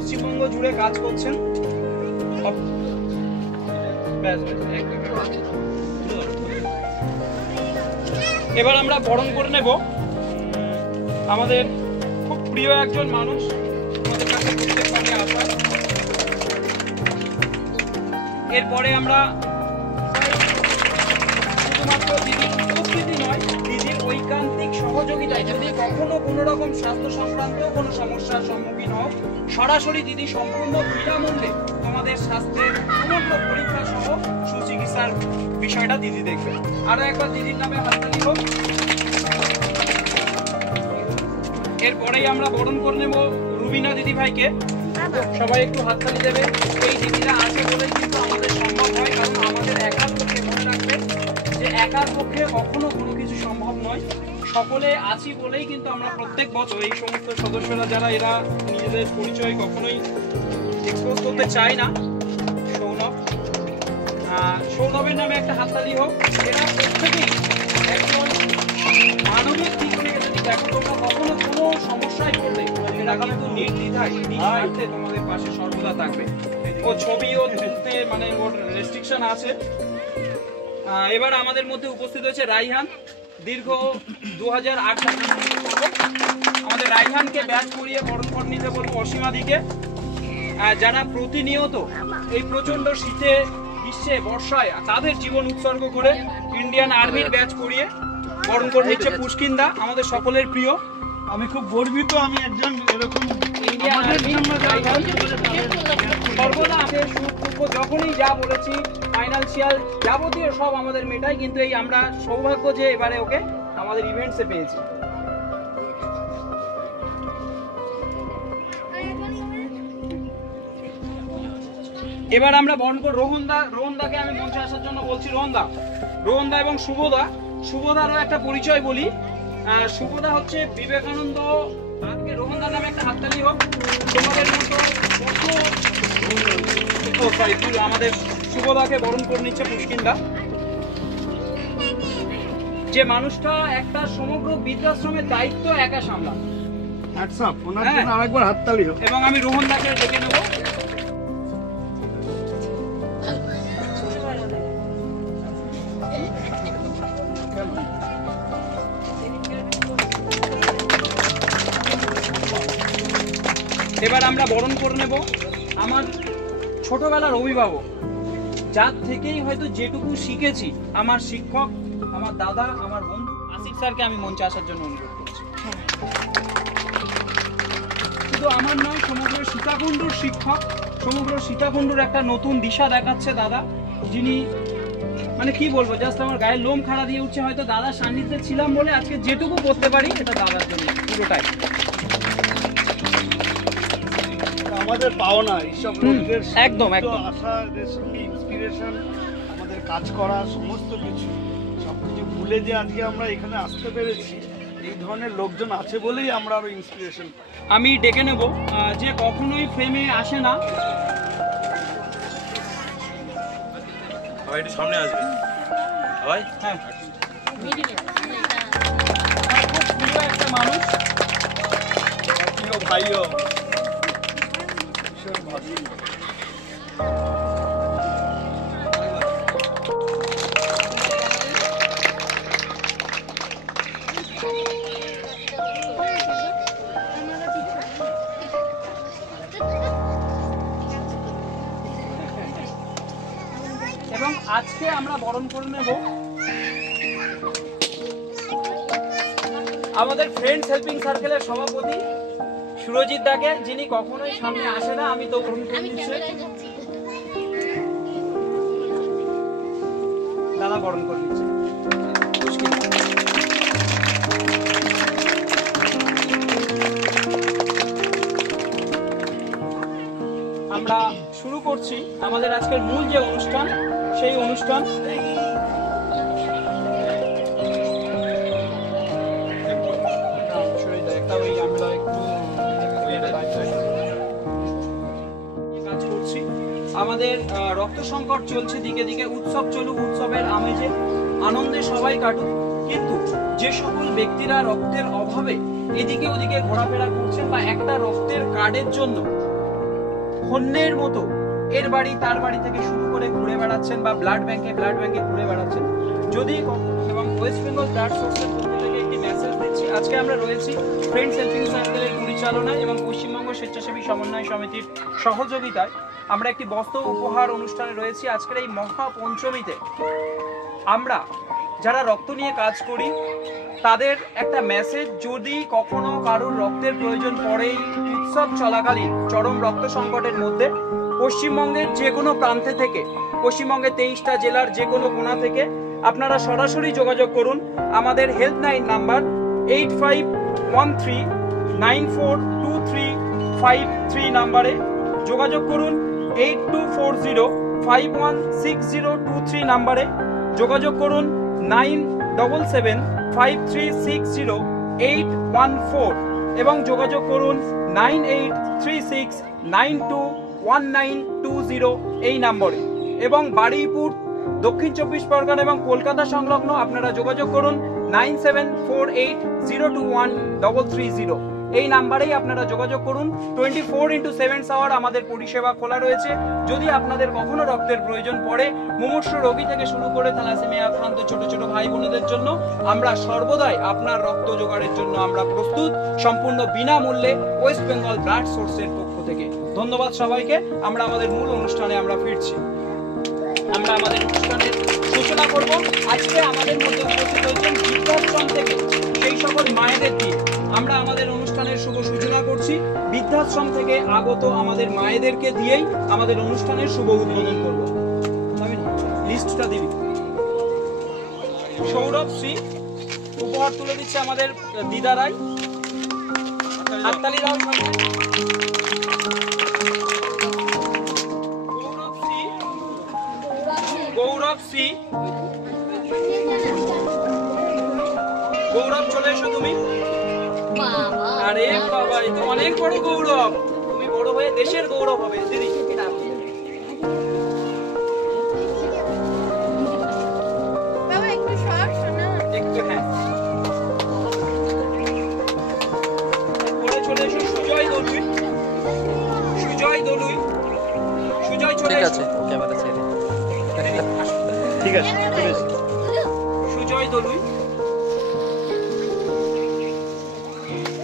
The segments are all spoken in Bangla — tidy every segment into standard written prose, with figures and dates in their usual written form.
পশ্চিমবঙ্গ জুড়ে কাজ করছেন। এবার আমরা বরণ করে নেব আমাদের খুব প্রিয় একজন মানুষ, আমাদের কাছে প্রত্যেকবারে আসা। এরপরে আমরা শুধুমাত্র দিদির উপস্থিতি নয়, দিদির ঐকান্তিক সহযোগিতায় যদি কখনো কোনো রকম স্বাস্থ্য সংক্রান্ত কোনো সমস্যার সম্মুখীন হও, সরাসরি দিদি সম্পূর্ণ বিনামূল্যে তোমাদের স্বাস্থ্যের সমগ্র পরীক্ষা সহ সুচিকিৎসার বিষয়টা দিদি দেখবে। আরো একবার দিদির নামে হাততালি হোক। এরপরেই আমরা বরণ করে নেব রুবিনা দিদি ভাইকে। সবাই একটু হাততালি দেবে। এই দিদিরা আছে বলেই কিন্তু আমাদের সম্ভব হয়, কারণ আমাদের একার পক্ষে মনে রাখবে যে একার পক্ষে কখনো কোনো কিছু সম্ভব নয়। সকলে আছি বলেই কিন্তু আমরা প্রত্যেক বছর এই সমস্ত সদস্যরা যারা এরা নিজেদের পরিচয় কখনোই এক্সপোজ করতে চায় না। সৌরভের নামে একটা হাততালি হোক। এরা প্রত্যেকেই একজন মানবিক দিক থেকে যদি দেখো তোমরা কখনো কোনো সমস্যায় পড়লে এরা কিন্তু নির্দ্বিধায় নিঃস্বার্থে তোমাদের পাশে সর্বদা থাকবে। ও ছবিও তুলতে মানে ওর রেস্ট্রিকশন আছে। এবার আমাদের মধ্যে উপস্থিত হয়েছে রাইহান। দীর্ঘ 2008 সালে আমাদের রাইহানকে ব্যাচ করিয়ে বরণ করে নিতে বলবো অসীমাদিকে, যারা প্রতিনিয়ত এই প্রচন্ড শীতে গ্রীষ্মে বর্ষায় তাদের জীবন উৎসর্গ করে ইন্ডিয়ান আর্মির ব্যাচ করিয়ে বরণ করে নিচ্ছে পুষ্কিন্দা, আমাদের সকলের প্রিয়। আমি খুব গর্বিত, আমি একজন এরকম ইন্ডিয়ান আর্মি সর্বদা আমাদের সুখ যখনই যা বলেছি ফাইন্যান্সিয়াল যাবতীয় সব আমাদের মেটাই, কিন্তু এই আমরা সৌভাগ্য যে এবারে ওকে আমাদের ইভেন্টসে পেয়েছি। এবার আমরা বরণ করে রোহনদাকে আমি মঞ্চে আসার জন্য বলছি। রোহনদা এবং শুভদারও একটা পরিচয় বলি। শুভদা হচ্ছে বিবেকানন্দ। রোহনদার নামে একটা হাততালি হোক। তোমাদের মতো আমাদের শুভদাকে বরণ করে নিচ্ছে পুষ্কিন্দা, যে মানুষটা একটা সমগ্র বৃদ্ধাশ্রমের দায়িত্ব একা সামলা। আরেকবার হাততালি হোক। এবং আমি রোহনদাকে ডেকে নেব। এবার আমরা বরণ করে নেব আমার ছোটবেলার অভিভাবক, যার থেকেই হয়তো যেটুকু শিখেছি, আমার শিক্ষক, আমার দাদা, আমার বন্ধু আসিফ স্যারকে আমি মঞ্চে আসার জন্য অনুরোধ করছি। শুধু আমার নয়, সমগ্র সীতাকুণ্ডুর শিক্ষক, সমগ্র সীতাকুণ্ডুর একটা নতুন দিশা দেখাচ্ছে দাদা, যিনি মানে কি বলবো, জাস্ট আমার গায়ের লোম খাড়া দিয়ে উঠছে। হয়তো দাদার সান্নিধ্যে ছিলাম বলে আজকে যেটুকু করতে পারি এটা দাদার জন্য পুরোটাই। আমাদের পাওনা এইসব লোকদের একদম আশাদের সঙ্গে ইন্সপিরেশন, আমাদের কাজ করা সমস্ত কিছু সবকিছু ভুলে যে আজকে আমরা এখানে আসতে পেরেছি, এই ধরনের লোকজন আছে বলেই আমরা আরো ইন্সপিরেশন। আমি ডেকে নেব যে কখনোই ফ্রেমে আসে না, একটু সামনে আসবে ভাই। হ্যাঁ, খুব প্রিয় একটা মানুষ, প্রিয় ভাইও এবং আজকে আমরা বরণ করে নেব আমাদের ফ্রেন্ডস হেল্পিং সার্কেলের সভাপতি সুরজিৎ দাকে, যিনি কখনোই সামনে আসে না। আমি তো বরণ করে নিচ্ছি, দাদা বরণ করে নিচ্ছে। আমরা শুরু করছি আমাদের আজকের মূল যে অনুষ্ঠান, সেই অনুষ্ঠান। কাজ করছি, আমাদের রক্ত সংকট চলছে দিকে দিকে, উৎসব চলুক, উৎসবের আমেজে আনন্দে সবাই কাটুক। কিন্তু যে সকল ব্যক্তিরা রক্তের অভাবে এদিকে ওদিকে ঘোরাফেরা করছেন বা একটা রক্তের কার্ডের জন্য হন্যের মতো এর বাড়ি তার বাড়ি থেকে শুরু করে ঘুরে বেড়াচ্ছেন বা ব্লাড ব্যাংকে ঘুরে বেড়াচ্ছেন, যদি এবং ওয়েস্ট বেঙ্গল ব্লাড সোর্সের পক্ষ থেকে একটি মেসেজ দিচ্ছি, আজকে আমরা রয়েছি ফ্রেন্ডস হেল্পিং সার্কেলের পরিচালনায় এবং পশ্চিমবঙ্গ স্বেচ্ছাসেবী সমন্বয় সমিতির সহযোগিতায় আমরা একটি বস্ত্র উপহার অনুষ্ঠানে রয়েছি। আজকের এই মহাপঞ্চমীতে আমরা যারা রক্ত নিয়ে কাজ করি তাদের একটা মেসেজ, যদি কখনো কারোর রক্তের প্রয়োজন পড়ে উৎসব চলাকালীন চরম রক্ত সংকটের মধ্যে পশ্চিমবঙ্গের যে কোনো প্রান্তে থেকে, পশ্চিমবঙ্গের 23টা জেলার যে কোনো কোণা থেকে আপনারা সরাসরি যোগাযোগ করুন আমাদের হেল্পলাইন নাম্বার 8513942353 নাম্বারে যোগাযোগ করুন, 8240516023 নাম্বারে যোগাযোগ করুন, 9775360814 এবং যোগাযোগ করুন 9836921920 এই নম্বরে, এবং বারুইপুর, দক্ষিণ 24 পরগনা এবং কলকাতা সংলগ্ন আপনারা যোগাযোগ করুন 9748021330 এই নাম্বারেই আপনারা যোগাযোগ করুন। 24x7 আওয়ার আমাদের পরিষেবা খোলা রয়েছে। যদি আপনাদের কখনো রক্তের প্রয়োজন পড়ে, মুমূর্ষু রোগী থেকে শুরু করে থ্যালাসেমিয়া আক্রান্ত ছোট ছোট ভাই বোনেদের জন্য আমরা সর্বদাই আপনার রক্ত জোগাড়ের জন্য আমরা প্রস্তুত, সম্পূর্ণ বিনামূল্যে ওয়েস্ট বেঙ্গল ব্লাড সোর্সের পক্ষ থেকে। ধন্যবাদ সবাইকে। আমরা আমাদের মূল অনুষ্ঠানে আমরা ফিরছি। আমরা আমাদের অনুষ্ঠানের সূচনা করব। আজকে আমাদের মধ্যে উপস্থিত হয়েছেন বৃদ্ধাশ্রম থেকে সেই সকল মায়েদের দিয়ে আমরা আমাদের অনুষ্ঠানের শুভ সূচনা করছি। বৃদ্ধাশ্রম থেকে আগত আমাদের মায়েদেরকে দিয়েই আমাদের অনুষ্ঠানের শুভ উদ্বোধন করব। লিস্টটা দিবি। সৌরভ শ্রী উপহার তুলে দিচ্ছে আমাদের দিদারাই। হাততালি দাও সবাই। গৌরব শ্রী, গৌরব চলে এসো তুমি। আরে বাবা, এই তো অনেক বড় গৌরব, তুমি বড় হয়ে দেশের গৌরব হবে দিদি। এটা বাবা একটু সর শোনা, একটু হ্যাঁ। পরে চলে এসো সুজয় দলুই। সুজয় দলুই, সুজয় চলে এসো। ক্যামেরা ছেড়ে ঠিক আছে, চলে এসো। Sujay Dolui,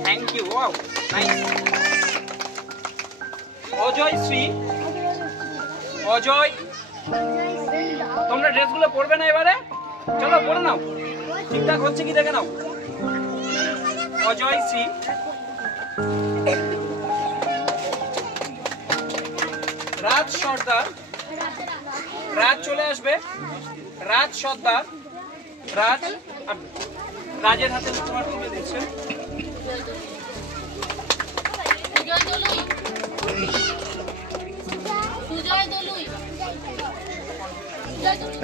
thank you, wow nice. Ajay Shri, Ajay, তোমরা ড্রেসগুলো পরবে না এবারে? চলো পরে নাও, ঠিকঠাক হচ্ছে কি দেখে নাও। অজয় শ্রী, রাজ সর্দার, রাজ চলে আসবে। রাজ সর্দার, রাজ, রাজের হাতে তোমার তুলে দিচ্ছে।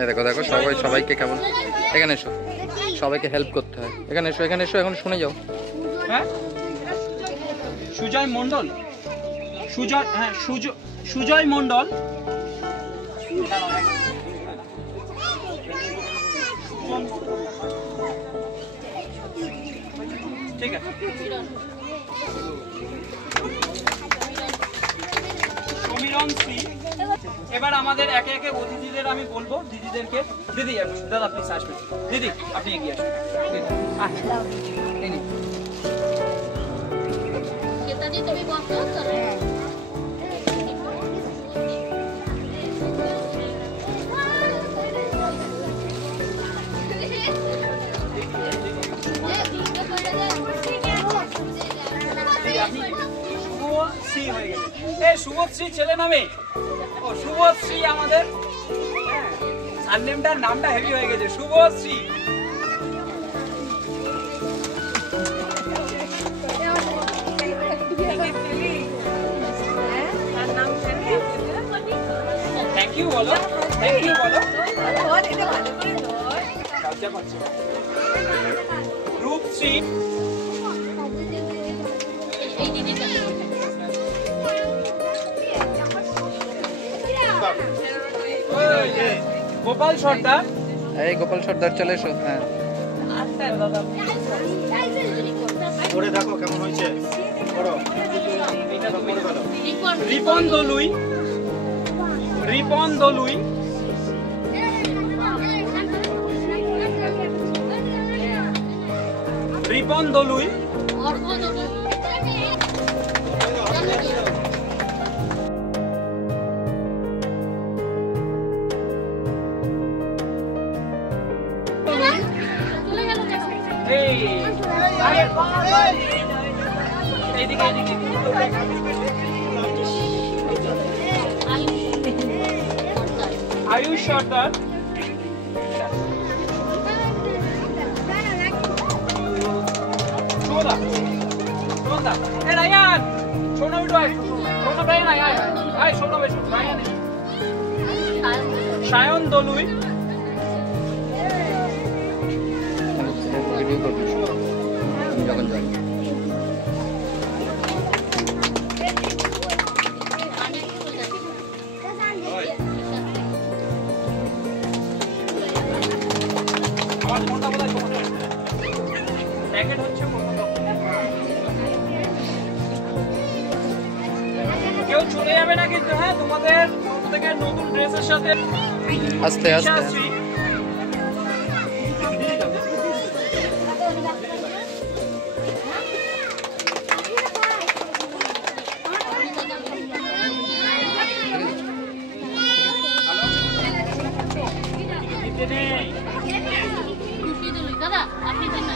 দেখো দেখো সবাই সবাইকে কেমন, এখানে এসো, সবাইকে হেল্প করতে হয়। এখানে এসো, এখানে এসো, এখন শুনে যাও। হ্যাঁ, সুজয় মণ্ডল, সুজয়, হ্যাঁ সুজয় মণ্ডল, ঠিক আছে। সমীরণ শ্রী। এবার আমাদের একে একে অতিথিদের আমি বলবো, দিদিদেরকে। দিদি, দাদা প্লিজ আসবেন। দিদি আপনি এগিয়ে আসবেন। তুমি বসো। শুভশ্রী হয়ে গেছে। এই শুভশ্রী ছেলে নামে, ও শুভশ্রী আমাদের সারনেমটার নামটা হেভি হয়ে গেছে, শুভশ্রী। থ্যাংক ইউ বলো, থ্যাংক ইউ বলো। রূপশ্রী, গোপাল সর্দার। এই গোপাল সর্দার চলে এসো। হ্যাঁ, করে দেখো কেমন হয়েছে। এটা তুমি দাও। রিপন রিপন দলুই, রিপন দলুই, রিপন দলুই, অর্ঘ দলুই চলে গেল কেন? এই এইদিকে এইদিকে আয়ুষ সর্দার, শোনা শোনা এ রায়ান শোনা বিটু আয় শোনা রায়ান আয় আয় আয় শোনা বেশ রায়ান সায়ন দলুই, ভিডিও করবি যখন যাবি। আমার ফোনটা কোথায় তোমার প্যাকেট হচ্ছে কেউ চলে যাবে না কিন্তু হ্যাঁ তোমাদের প্রত্যেকের নতুন ড্রেসের সাথে আস্তে আস্তে আসছি। দিতে নেই। খুশি দলুই দাদা আপনি দিন না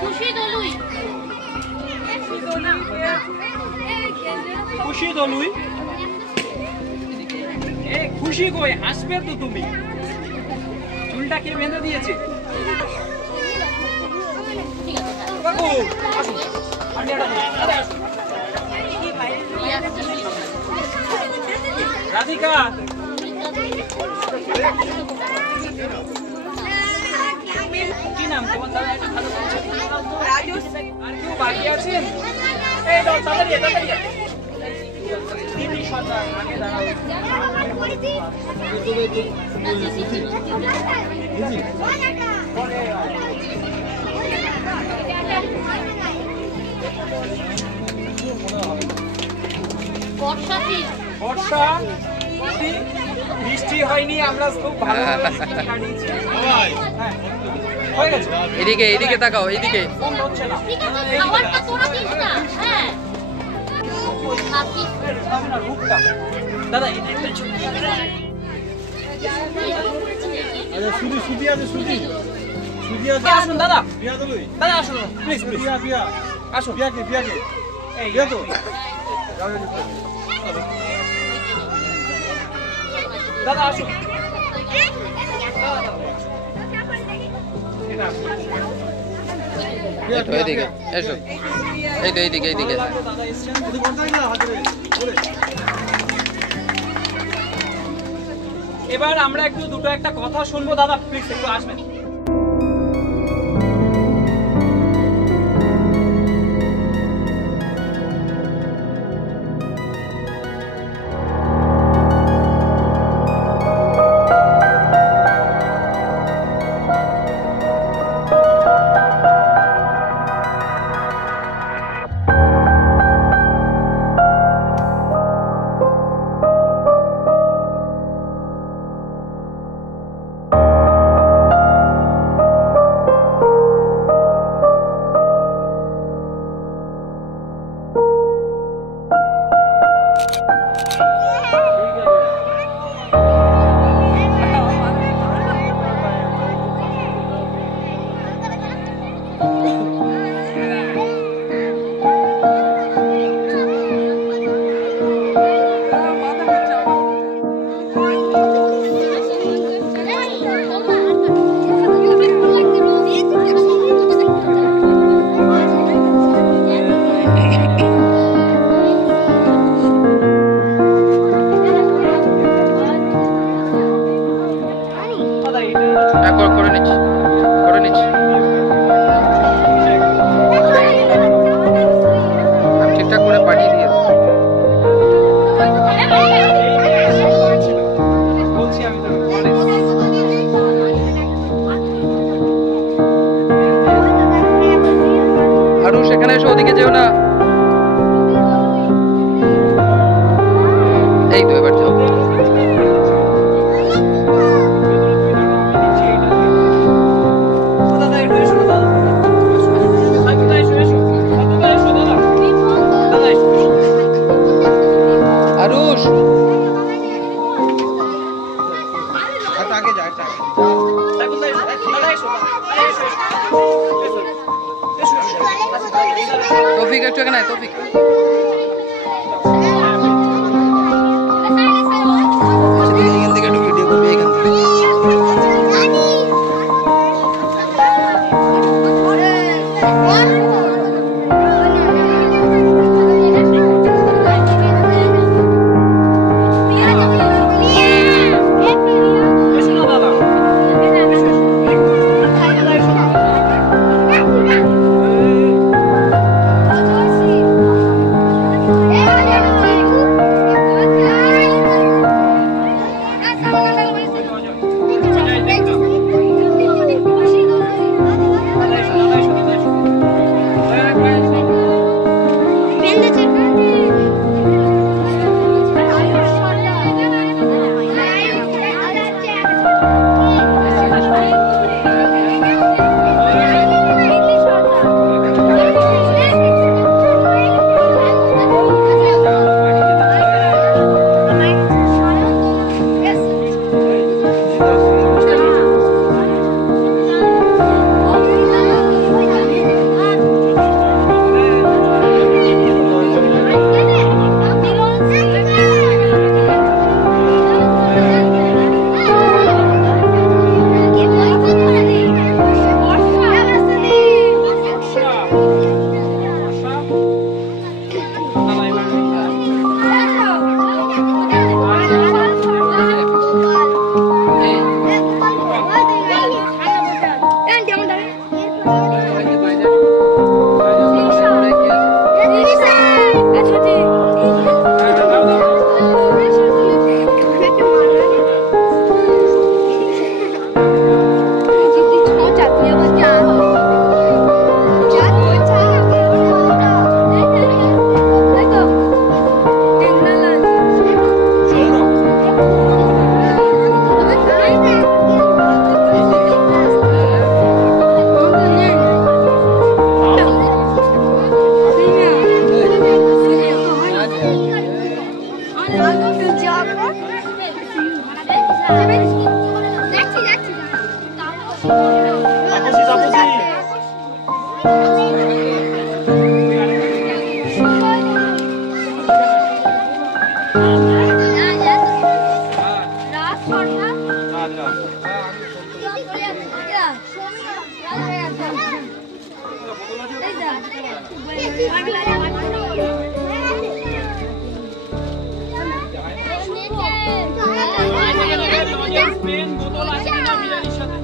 খুশি দলুই খুশি দলুই এ খুশি কই হাসবে তো তুমি চুলটা কে বেঁধে দিয়েছে ঠিক আছে দাদা। কাকু আসুন আপনি এটা দিন। দাদা, আসুন। রাধিকা কি নাম তোমার দাদা একটু ভালো বলছো আর কেউ বাকি আছেন এই দাও তাড়াতাড়ি তাড়াতাড়ি দিদি সর্দার আগে দাঁড়াও বর্ষা কি বর্ষা বৃষ্টি হয়নি আমরা খুব ভালো কাটিয়েছি হ্যাঁ হয়ে গেছে এদিকে এদিকে তাকাও এদিকে। ফোন হচ্ছে না ঠিক আছে খাবারটা তোরা দিস না হ্যাঁ আপনি না রূপটা দাদা এটা একটা ছবি আসুন দাদা দাদা আসুন প্লিজ প্লিজ আসুন এই দাদা আসুন এটা আসুন এসো এদিকে এসো এই তো এইদিকে এইদিকে। দাদা এসছেন এবার আমরা একটু দুটো একটা কথা শুনবো দাদা প্লিজ একটু আসবেন পীযূষ আগে যা একটা তৌফিক একটু এখানে আয়, তৌফিক এখান থেকে একটু ভিডিও করবি এখান থেকে। বোতল আছে না বিরিয়ানির সাথে